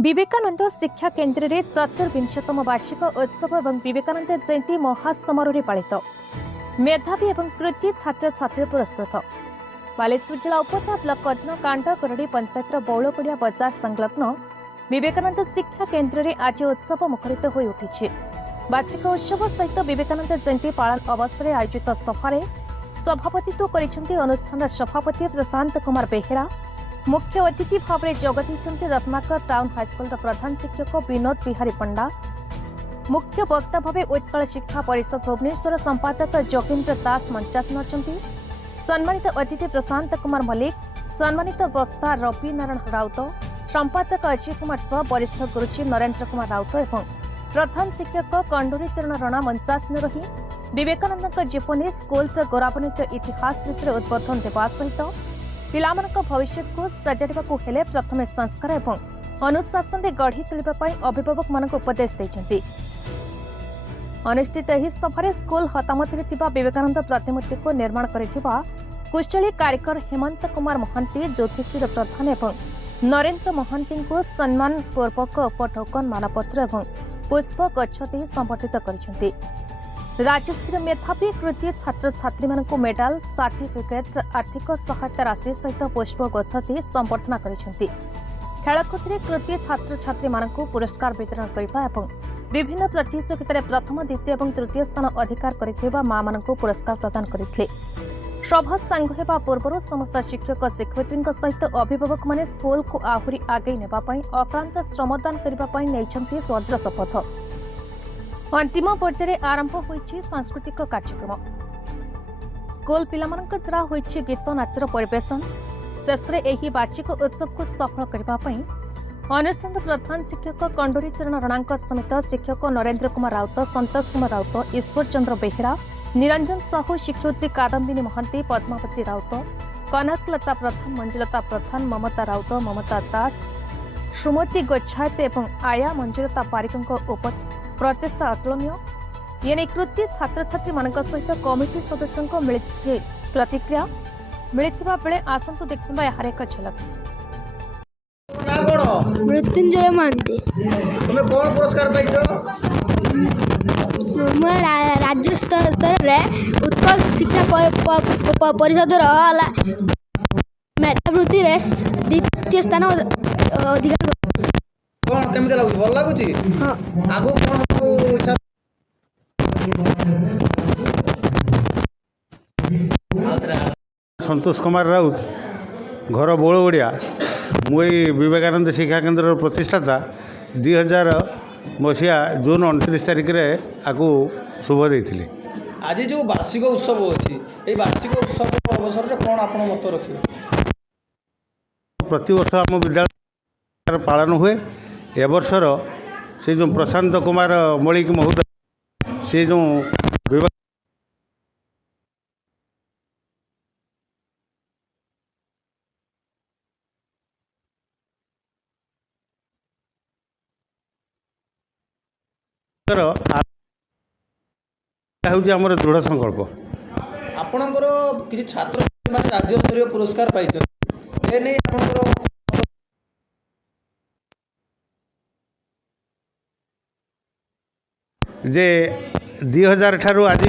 विवेकानंद शिक्षा केन्द्र में 14विंशतम वार्षिक उत्सव और विवेकानंद जयंती महासमारोह पालित मेधावी और कृति छात्र छात्री पुरस्कृत बालेश्वर जिला उपता ब्लॉक अधीन कांडगरडी पंचायत बौलपड़िया बजार संलग्न विवेकानंद शिक्षा केन्द्र में आज उत्सव मुखरित हो उठी। वार्षिक उत्सव सहित विवेकानंद जयंती पालन अवसर में आयोजित सभारे सभापतित्व कर अनुष्ठान सभापति प्रशांत कुमार बेहेरा, मुख्य अतिथि भाव में जोगदेइछन्ति रत्नाकर टाउन हाईस्कूल प्रधान शिक्षक विनोद बिहारी पंडा, मुख्य वक्ता भाव उत्कल शिक्षा परिषद भुवनेश्वर संपादक जोगेन्द्र दास मंचासन अछन्ति। सम्मानित अतिथि प्रशांत कुमार मल्लिक, सम्मानित वक्ता रवि नारायण राउत, संपादक अजय कुमार स, वरिष्ठ गुरुजी नरेन्द्र कुमार राउत और प्रधान शिक्षक कंडोरी चरण रणा मंचासन रही विवेकानंद जीवनी स्कूल गौरवान्वित इतिहास विषय उद्बोधन देवा सहित पिलामानक भविष्य को सजाड़िबाकू हेले प्रथमे संस्कार एवं अनुशासन रे गढ़ी तुलिबा पई अभिभावक मानक उपदेश दैछन्ति। अनुष्ठित एही सभारे स्कूल हतामतीरे थिबा विवेकानंद प्रतिमूर्ति को निर्माण करिथिबा कुशली कारीगर हेमंत कुमार महांती, ज्योतिषी प्रधान एवं नरेन्द्र महांती को सम्मान पूर्वक उपटोकन मानपत्र एवं पुष्प गछ दे संबर्धित करिसेंति। राज्यस्तरीय मेधावी कृति छात्र छात्री मानक मेडाल, सर्टिफिकेट, आर्थिक सहायता राशि सहित पुष्प गछ दे संबर्धना करिसेंति। खेलकूद कृति छात्र छात्री मानक पुरस्कार वितरण करने और विभिन्न प्रतियोगितार प्रथम, द्वितीय और तृतीय स्थान अधिकार करिथिबा मां मानक पुरस्कार प्रदान करथिले। सभा सांग हेबा पूर्व समस्त शिक्षक शिक्षयित्री सहित अभिभावक माने स्कूल को आहुरी आगे नेबा पई अक्लांत श्रमदान करबा पई नेइछन्ति वज्र शपथ। अंतिम पर्याये आरंभ होइछि सांस्कृतिक कार्यक्रम। स्कूल पिलामानक द्वारा होइछि गीत नाचर परिवेशन। शेष में एही वार्षिक उत्सव को सफल करबा पई अनुष्ठान प्रधान शिक्षक कंडोरी चरण रणा समेत शिक्षक नरेन्द्र कुमार राउत, संतोष कुमार राउत, ईश्वर चंद्र बेहेरा, निरंजन साहू, शिक्षयित्री कादम्बिनी महांती, पद्मावती राउत, कनकलता प्रधान, मंजुलता प्रधान, ममता राउत, ममता दास, सुमति गोच्छायत और आया मंजुलता पारिक प्रचेषा अतुलनीय। ये कृति छात्र छात्री मान सहित कमिटी सदस्यों मिली प्रतिक्रिया मिलता बेले आसतु देखा यार एक झलक। मृत्युंजय महांती। तुम्हें कौन पुरस्कार पाइछ? मैं राज्य स्तर में उत्कल शिक्षा परिषद मेधावृत्ति द्वितीय स्थान अधिकार। कौन केमिति लागु? भल लागुची? हां। आगु कौन इच्छा? संतोष कुमार राउत, घर बौलगड़िया। मुई विवेकानंद शिक्षा केन्द्र प्रतिष्ठाता 2000 मसीहा जून 29 तारिख में आपको शुभ देते। आज जो वार्षिक उत्सव अच्छी ये वार्षिक उत्सव अवसर में कौन आप मत रखिए? प्रति वर्ष आम विद्यालय पालन हुए। ए वर्षर से जो प्रशांत कुमार मल्लिक महोदय से जो आमर दृढ़ संकल्प। आपणकर किसी छात्र माने राज्य स्तरीय पुरस्कार पाइछ ए नै आपणकर जे 2000 ठारू आज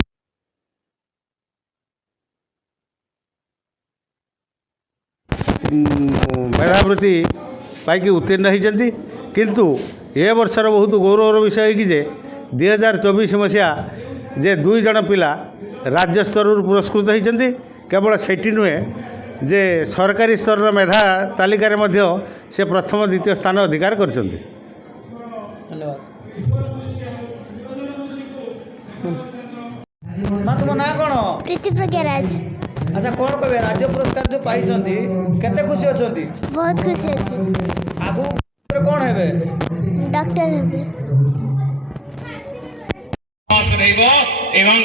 मेधावृत्ति पाई उत्तीर्ण होती, किंतु ए वर्षर बहुत गौरवर विषय कि 2024 मसीहा जे 2 जन पिला राज्य स्तर पुरस्कृत होती। केवल सेठी नुहे जे सरकारी स्तर मेधा तालिकार मध्य से प्रथम द्वितीय स्थान अधिकार करछन्ति। धन्यवाद। मां तुम ना कोन? प्रीति प्रज्ञाराज। अच्छा कौन कहबे राज्य पुरस्कार जो पाइछन्ति केते खुशी अछन्ति? बहुत खुशी अछि। आगु कौन हेबे? डॉक्टर हेबे। एवं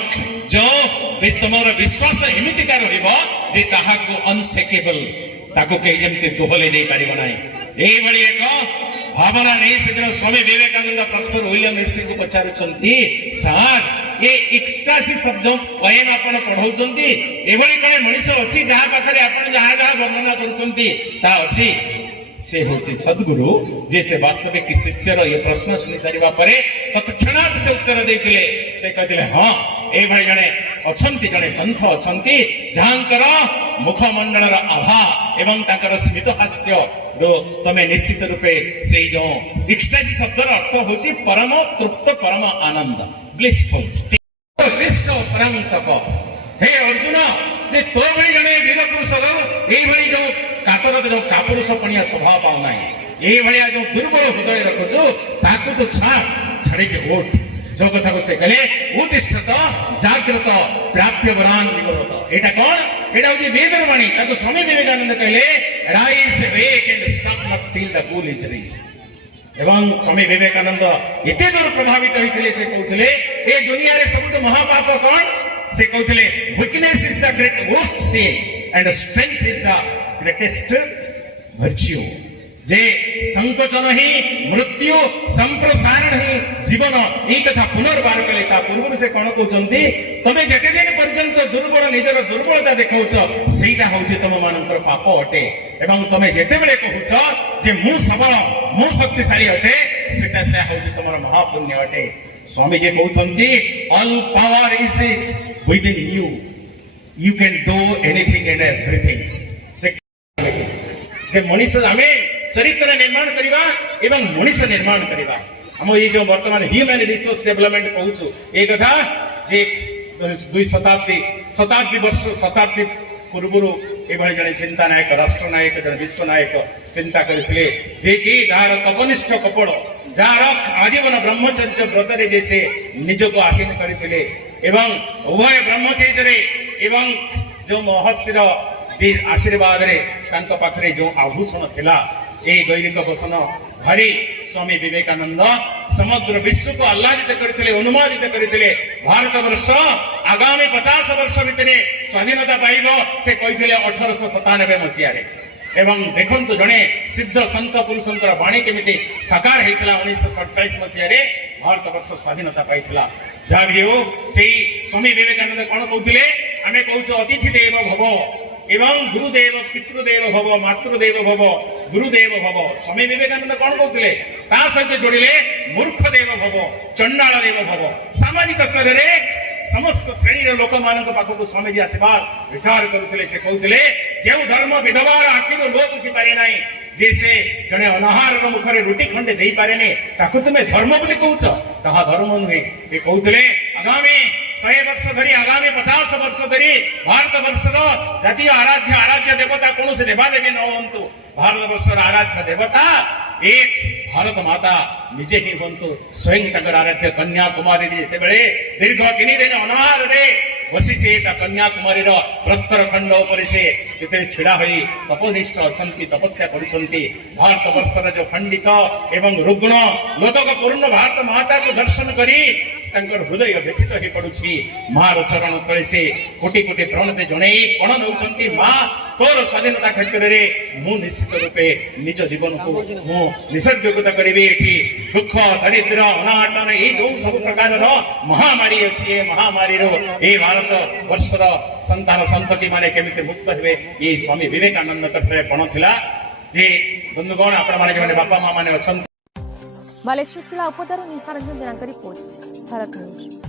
जो तुमर विश्वास एमितिका रहिबो जे ताहाको अनसेकेबल ताको कहि जेमते दोहले नै पारिबो नै। एई भली एक भावना नै सेदिन Swami Vivekananda professor William Estee को पचारुछन्ति, सर ये एक्सटासी शब्द पोएम आपण पढौछन्ति एभली कणे मनुष्य अछि जहा पाखरे आपण जहा जहा वर्णना करूछन्ति ता अछि से होची सद्गुरु जे से वास्तविक शिष्यर ये प्रश्न सुनी सारिबा परे तत्क्षणात से उत्तर देथिले से कहथिले हां ए भाई जने अछंती जने संत अछंती जांकर मुखमंडलर आभा एवं ताकर स्मित हास्य रो तमे निश्चित रूपे से जो एक्सटेज शब्दर अर्थ होची परम तृप्त परम आनंद ब्लिसफुल कृष्ण परांतक हे अर्जुन जे तो भाई जने वीर पुरुष ए भाई जो कातर जो कापुरुषपणिया स्वभाव पाउ नाही ए भलिया जो दुर्बल हृदय रखुछु ताकु तो छाड़ी के ओठ जो कथा को से कहले उत्तिष्ठत जाग्रत प्राप्य वरान निगरत एटा कोन एटा होची वेदर वाणी ताको स्वामी विवेकानंद कहले rise wake and stop not till the goal is reached एवं स्वामी विवेकानंद एते दूर प्रभावित होइथिले से कहउथिले ए दुनिया रे सबुठ महापाप कोन से कहउथिले weakness is the great worst sin and strength is the greatest virtue जे संकोचन ही मृत्यु संप्रसारण ही जीवन ये कथा पुनर्बार कले ता पूर्व से कोन कहउचंती तमे जते दिन पर्यंत दुर्बल निजर दुर्बलता देखाउछ सेटा होउछ तम मानकर पाप अटे एवं तमे जते बेले कहउछ जे मु सबल मु शक्तिशाली अटे सेटा से होउछ तमर महापुण्य अटे स्वामी जे कहउचंती all power is within you can do anything and everything जे मनुष्य आमे चरित्र निर्माण करवा एवं मनुष्य निर्माण करवा हम ये जो वर्तमान ह्यूमन रिसोर्स डेवलपमेंट कहूँ ये कथा जे 2 शताब्दी वर्ष शताब्दी पूर्व एभली जड़े चिंता नायक राष्ट्र नायक जड़े विश्व नायक चिंता करते जे कि जार तपनिष्ठ कपड़ जार आजीवन ब्रह्मचर्य व्रत जैसे निज को आसीन करते एवं उभय ब्रह्मचर्य एवं जो महर्षिर जे आशीर्वाद रे तांका पाखरे जो आभूषण थिला ए दैनिक वसन भारी स्वामी विवेकानंद समग्र विश्व को आह्लादित करते अनुमादित करते भारत वर्ष आगामी 50 वर्ष भितर स्वाधीनता पाइब से कहते 1897 मसीह एवं देखु जड़े सिद्ध संत पुरुषंकर वाणी केमिति साकार होता 1947 मसीह भारत वर्ष स्वाधीनता पाइला जहाँ भी हो से स्वामी विवेकानंद कौन कहते आम कहूँ अतिथि देव भव एवं गुरुदेव पितृदेव भव मातृदेव भव गुरुदेव भव स्वामी विवेकानंद कौन कहते सहित जोड़िले मूर्ख देव भव चंडाल देव भव सामाजिक स्तर में समस्त श्रेणी लोक मान पाखक स्वामीजी आशीर्वाद विचार करते से कहते जो धर्म विधवार आखिर लो बुझी पारे ना जे से जड़े अनाहार मुखरे रुटी खंडे दे पारे ताकू तुम्हें धर्म बोली कहूच ताहा धर्म नुहे ये कहते आगामी 100 वर्ष धरी आगामी 50 वर्ष धरी भारत वर्ष जातीय आराध्य देवता कौन से देवादेवी न हूँ भारत वर्ष आराध्य देवता एक भारत माता निजे ही हूँ स्वयं तक आराध्य कन्याकुमारी दीर्घ 3 दिन अनाहार रे बसी से कन्याकुमारी प्रस्तर खंड उपर से छिड़ा हुई तपनिष्ठ अच्छा तपस्या करुँच भारत वर्षर जो खंडित एवं रुग्ण लोतक पूर्ण भारत माता को दर्शन करी हृदय व्यथित हो पड़ुछि मार चरण तले से कोटि कोटि प्रणते जणे कण नौचंती माँ तोर स्वाधीनता क्षेत्र में मु निश्चित रूपे निज जीवन को मु निसर्गता करी एठी दुख दरिद्र अनाटन ये जो सब प्रकार महामारी अच्छी महामारी ए भारत वर्षर संतान संतति माने केमिति मुक्त हेबे ये स्वामी विवेकानंद कथरे पण थिला जे बंधुगण आपण माने जे बापा माँ माने अछन बालेश्वर जिला उपदार निहारंजन देनांक रिपोर्ट भारत न्यूज।